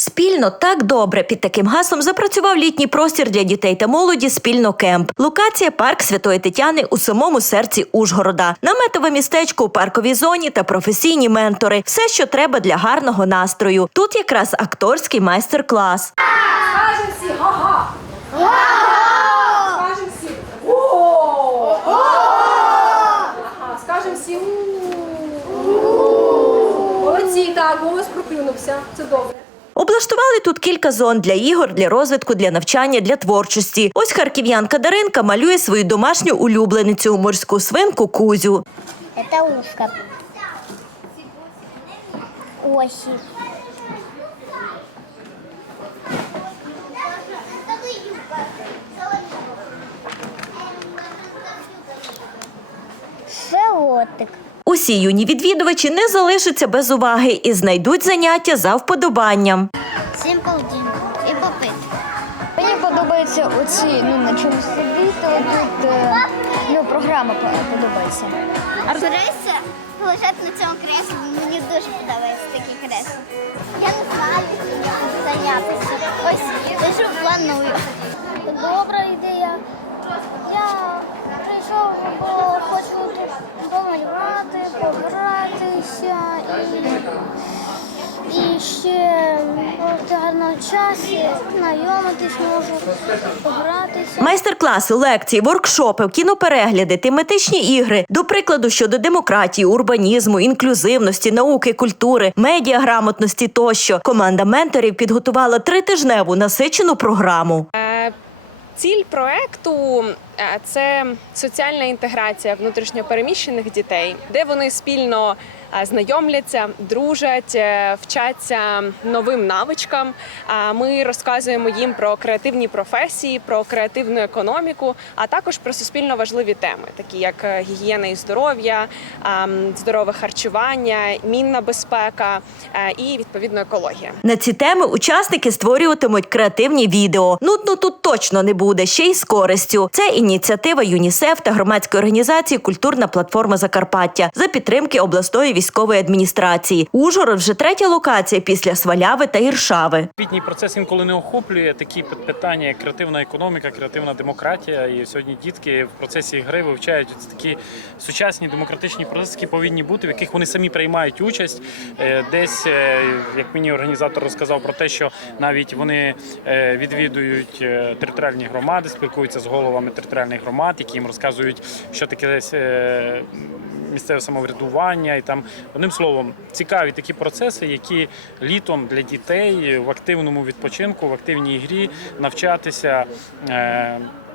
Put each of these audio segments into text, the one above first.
Спільно так добре під таким гаслом запрацював літній простір для дітей та молоді спільно кемп. Локація парк Святої Тетяни у самому серці Ужгорода. Наметове містечко у парковій зоні та професійні ментори. Все, що треба для гарного настрою. Тут якраз акторський майстер-клас. Скажем всі га-га. Так, голос проклюнувся. Це добре. Облаштували тут кілька зон для ігор, для розвитку, для навчання, для творчості. Ось харків'янка Даринка малює свою домашню улюбленицю морську свинку Кузю. Это ушко. Оси. Животик. Усі юні відвідувачі не залишаться без уваги і знайдуть заняття за вподобанням. Simple Dimple. І попит. Мені подобається оці, ну на чому сидіти, тут е, ну, програма подобається. Арберися лежать на цьому креслі. Мені дуже подобається такі кресла. Я не знаю, чим я буду зайнятися. Ось лежу, планую. Добра ідея. Я прийшов, бо хочу тут помалювати, погратися і, і ще в гарного часі знайомитись можу, погратися. Майстер-класи, лекції, воркшопи, кіноперегляди, тематичні ігри, до прикладу щодо демократії, урбанізму, інклюзивності, науки, культури, медіаграмотності тощо. Команда менторів підготувала тритижневу насичену програму. Е, Ціль проекту це соціальна інтеграція внутрішньопереміщених дітей, де вони спільно знайомляться, дружать, е, вчаться новим навичкам. А Ми розказуємо їм про креативні професії, про креативну економіку, а також про суспільно важливі теми, такі як е, гігієна і здоров'я, здорове харчування, мінна безпека е, і відповідно екологія. На ці теми учасники створюватимуть креативні відео. Нудно тут точно не буде, ще й з користю. Це ініціатива ЮНІСЕФ та громадської організації Культурна платформа Закарпаття за підтримки обласної військової адміністрації. Ужгород вже третя локація після Сваляви та Іршави. Освітній процес інколи не охоплює такі питання, як креативна економіка, креативна демократія. І сьогодні дітки в процесі гри вивчають такі сучасні демократичні процеси, які повинні бути, в яких вони самі приймають участь. Е, Десь, е, як мені організатор розказав про те, що навіть вони е, відвідують територіальні громади, спілкуються з головами територіальних громад, які їм розказують, що таке е, Місцеве самоврядування і там одним словом цікаві такі процеси, які літом для дітей в активному відпочинку, в активній грі навчатися.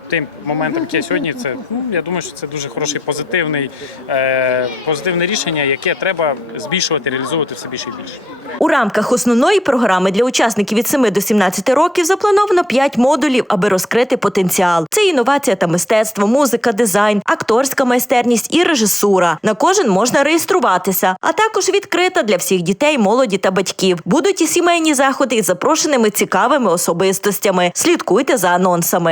Тим моментом, яке сьогодні, це ну я думаю, що це дуже хороший позитивний, е, позитивне рішення, яке треба збільшувати, реалізовувати все більше і більше. У рамках основної програми для учасників від 7 до 17 років заплановано 5 модулів, аби розкрити потенціал. Це інновація та мистецтво, музика, дизайн, акторська майстерність і режисура. На кожен можна реєструватися, а також відкрита для всіх дітей, молоді та батьків. Будуть і сімейні заходи із запрошеними цікавими особистостями. Слідкуйте за анонсами.